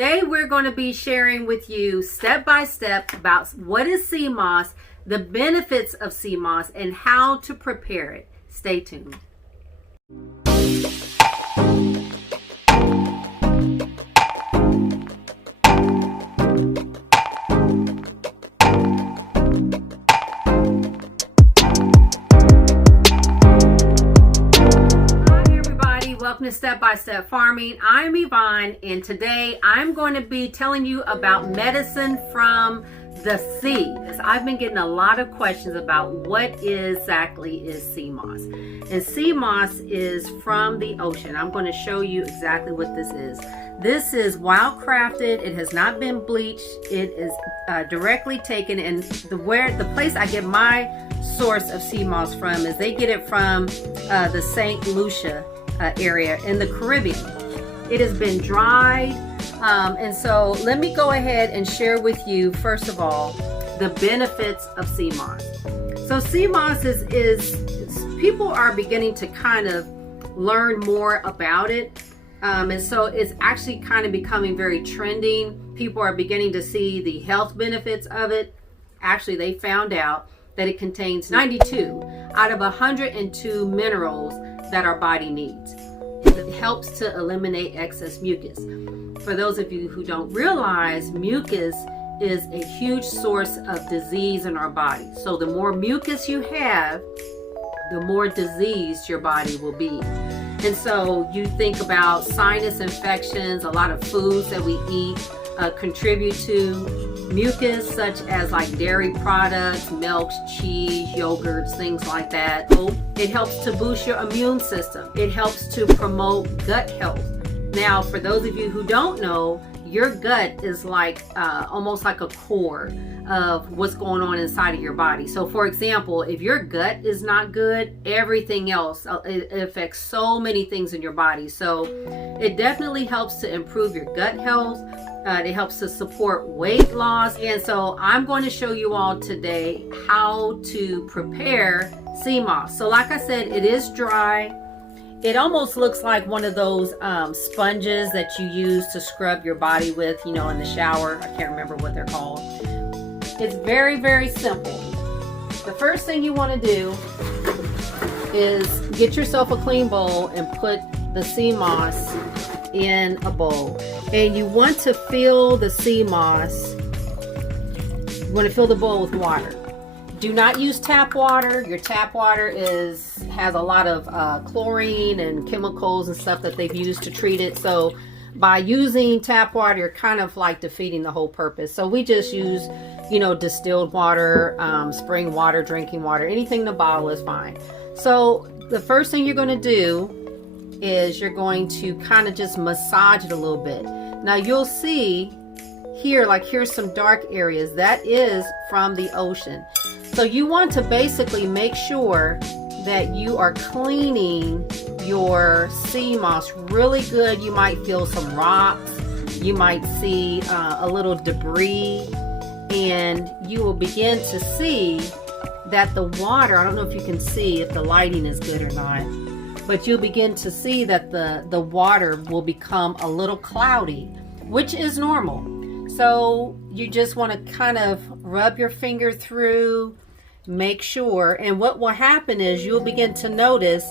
Today we're going to be sharing with you step by step about what is sea moss, the benefits of sea moss, and how to prepare it. Stay tuned. Welcome to Step by Step Farming. I'm Yvonne, and today I'm going to be telling you about medicine from the sea. I've been getting a lot of questions about what exactly is sea moss. And sea moss is from the ocean. I'm going to show you exactly what this is. This is wild crafted. It has not been bleached. It is directly taken, and the place I get my source of sea moss from is they get it from the St. Lucia area in the Caribbean. It has been dried, and so let me go ahead and share with you first of all the benefits of sea moss. So sea moss is people are beginning to kind of learn more about it, and so it's actually kind of becoming very trending. People are beginning to see the health benefits of it. Actually, they found out that it contains 92 out of 102 minerals that our body needs. It helps to eliminate excess mucus. For those of you who don't realize, mucus is a huge source of disease in our body. So the more mucus you have, the more diseased your body will be. And so you think about sinus infections, a lot of foods that we eat contribute to mucus, such as like dairy products, milks, cheese, yogurts, things like that. It helps to boost your immune system. It helps to promote gut health. Now, for those of you who don't know, your gut is like almost like a core of what's going on inside of your body. So for example, if your gut is not good, everything else, it affects so many things in your body. So it definitely helps to improve your gut health. It helps to support weight loss. And so I'm going to show you all today how to prepare sea moss. So like I said, it is dry. It almost looks like one of those sponges that you use to scrub your body with, you know, in the shower. I can't remember what they're called. It's very, very simple. The first thing you want to do is get yourself a clean bowl and put the sea moss in a bowl. And you want to fill the sea moss, you want to fill the bowl with water. Do not use tap water. Your tap water has a lot of chlorine and chemicals and stuff that they've used to treat it. So by using tap water, you're kind of like defeating the whole purpose. So we just use, you know, distilled water, spring water, drinking water, anything in the bottle is fine. So the first thing you're going to do is you're going to kind of just massage it a little bit. Now you'll see here, like here's some dark areas. That is from the ocean. So you want to basically make sure that you are cleaning your sea moss really good. You might feel some rocks. You might see a little debris, and you will begin to see that the water, I don't know if you can see if the lighting is good or not, but you'll begin to see that the water will become a little cloudy, which is normal. So you just want to kind of rub your finger through, make sure, and what will happen is you'll begin to notice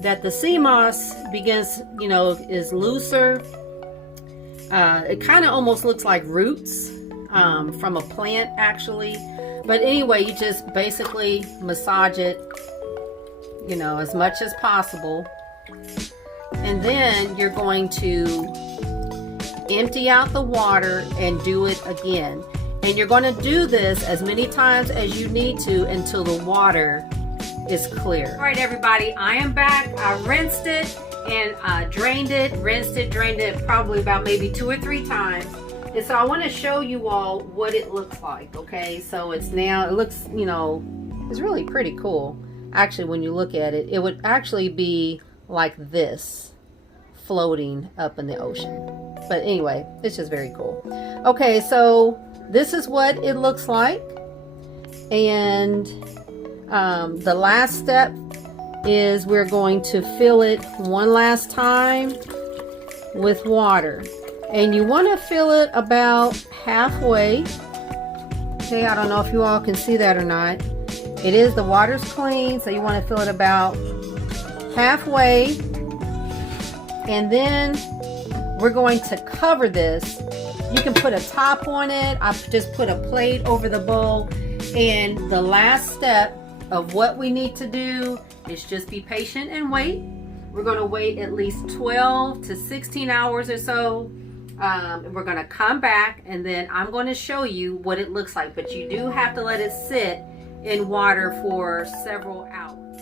that the sea moss begins, you know, is looser. It kind of almost looks like roots from a plant actually. But anyway, you just basically massage it, you know, as much as possible. And then you're going to empty out the water and do it again. And you're going to do this as many times as you need to until the water is clear. All right, everybody, I am back. I rinsed it and drained it, rinsed it, drained it probably about maybe 2 or 3 times. And so I want to show you all what it looks like, okay? So it looks, you know, it's really pretty cool. Actually, when you look at it, it would actually be like this, floating up in the ocean. But anyway, it's just very cool. Okay, so this is what it looks like. And the last step is we're going to fill it one last time with water. And you want to fill it about halfway. Okay, I don't know if you all can see that or not. It is, the water's clean, so you want to fill it about halfway. And then we're going to cover this. You can put a top on it. I just put a plate over the bowl. And the last step of what we need to do is just be patient and wait. We're going to wait at least 12 to 16 hours or so. We're going to come back, and then I'm going to show you what it looks like. But you do have to let it sit in water for several hours.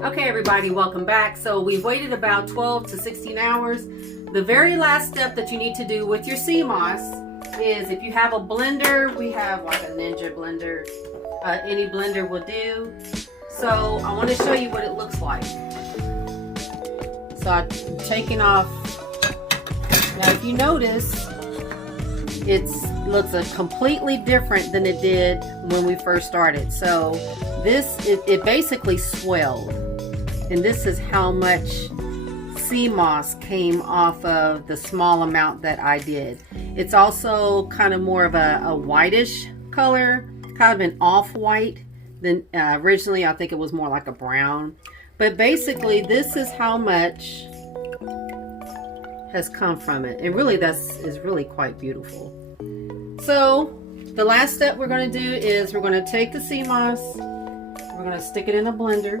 Okay, everybody, welcome back. So we've waited about 12 to 16 hours. The very last step that you need to do with your sea moss is, if you have a blender, we have like a Ninja blender. Any blender will do. So I want to show you what it looks like. So I'm taking off. Now if you notice, it looks completely different than it did when we first started. So this, it basically swelled. And this is how much sea moss came off of the small amount that I did. It's also kind of more of a whitish color, kind of an off-white than originally. I think it was more like a brown. But basically this is how much has come from it, and really is really quite beautiful. So the last step we're going to do is we're going to take the sea moss, we're going to stick it in a blender,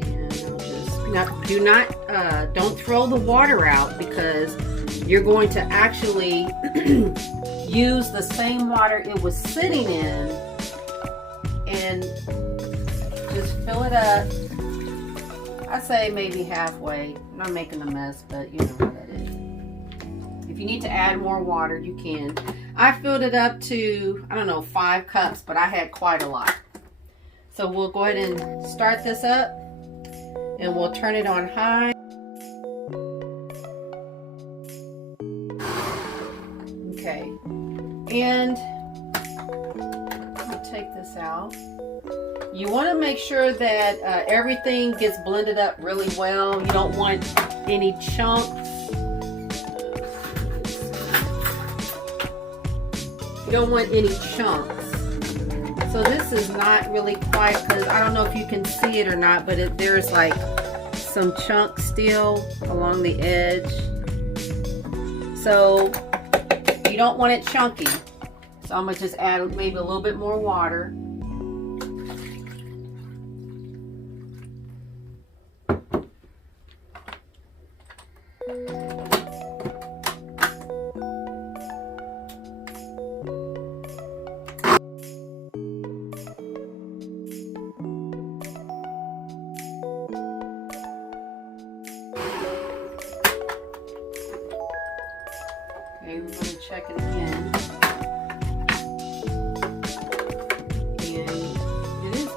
and I'll just don't throw the water out, because you're going to actually use the same water it was sitting in. And just fill it up. I say maybe halfway. I'm not making a mess, but you know how that is. If you need to add more water, you can. I filled it up to, I don't know, 5 cups, but I had quite a lot. So we'll go ahead and start this up, and we'll turn it on high. Okay, and take this out. You want to make sure that everything gets blended up really well. You don't want any chunks. You don't want any chunks. So this is not really quite, because I don't know if you can see it or not, but there's like some chunks still along the edge. So you don't want it chunky. So I'm going to just add maybe a little bit more water. Okay, we're going to check it again.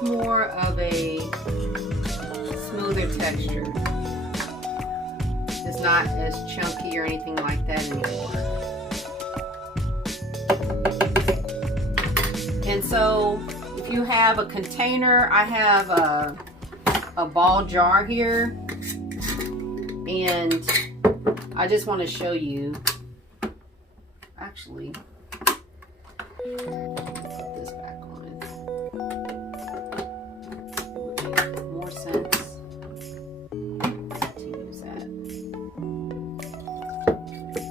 More of a smoother texture. It's not as chunky or anything like that anymore. And so if you have a container, I have a ball jar here, and I just want to show you, actually, put this back on. More sense to use that.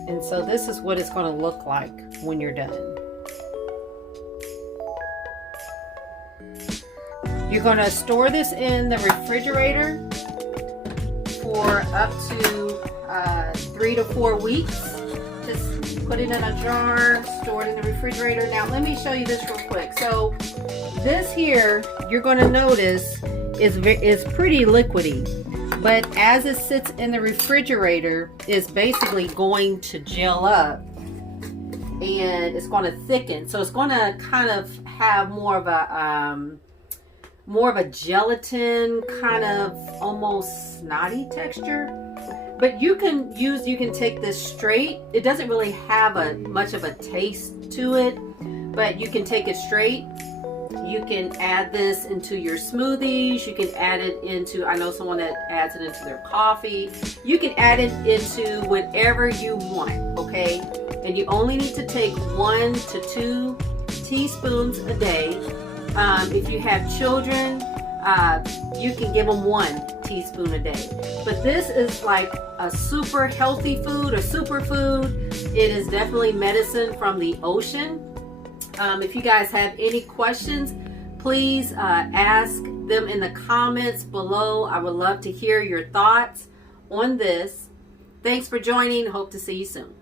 And so this is what it's going to look like when you're done. You're going to store this in the refrigerator for up to 3 to 4 weeks. Just put it in a jar, store it in the refrigerator. Now let me show you this real quick. So this here, you're going to notice is pretty liquidy, but as it sits in the refrigerator, it's basically going to gel up, and it's going to thicken. So it's going to kind of have more of a gelatin, kind of almost snotty texture. But you can take this straight. It doesn't really have much of a taste to it, but you can take it straight You can add this into your smoothies. You can add it into, I know someone that adds it into their coffee. You can add it into whatever you want, okay? And you only need to take 1 to 2 teaspoons a day. If you have children, you can give them 1 teaspoon a day. But this is like a super healthy food, a superfood. It is definitely medicine from the ocean. If you guys have any questions, please ask them in the comments below. I would love to hear your thoughts on this. Thanks for joining. Hope to see you soon.